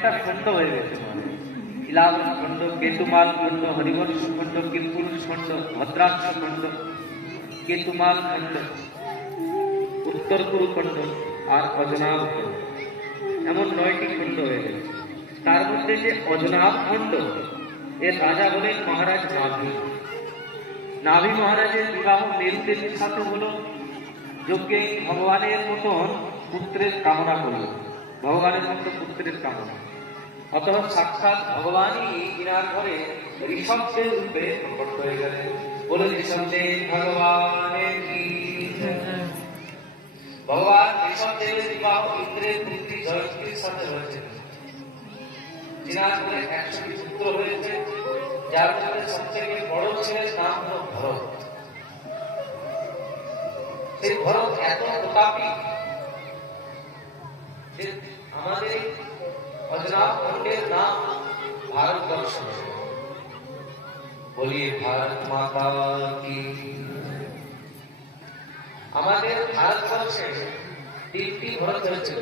কয়েকটা খণ্ড হয়ে গেছে। ইলাবন খণ্ড, কেতুমাল খণ্ড, হরিবংশ খণ্ড, কিমপুরুষ খণ্ড, ভদ্রাংশ খণ্ড, কেতুমাল খণ্ড, উত্তর কুরু খণ্ড আর অজনাভ খণ্ড, এমন 9টি খণ্ড হয়ে গেছে। তার মধ্যে যে অজনাভ খণ্ড, এর রাজা বলেন মহারাজ নাভি। নাভি মহারাজের বিবাহ মেরুদেবীর সাথে হলো। যজ্ঞে ভগবানের মতন পুত্রের কামনা করল, ভগবানের মতো পুত্রের কামনা। অতঃ সাক্ষাৎ ভগবানই ইনার ঘরে ঋষভদের রূপে প্রকট হয়ে গেলেন। বলে ঋষভদেব ভগবানের কি। ভগবান ঋষভদেবের বিবাহ ইন্দ্রের পুত্রী জয়ন্তীর সাথে হয়েছে। যিনার ঘরে 100টি পুত্র হয়েছে, যার মধ্যে সবথেকে বড় ছেলের নাম হল ভরত। সেই ভরত এত প্রতাপী যে আমাদের অজনাভ খণ্ডের নাম ভারতবর্ষ। বলিয়ে ভারত মাতা কি। আমাদের ভারতবর্ষে 3টি ভরত হয়েছিল।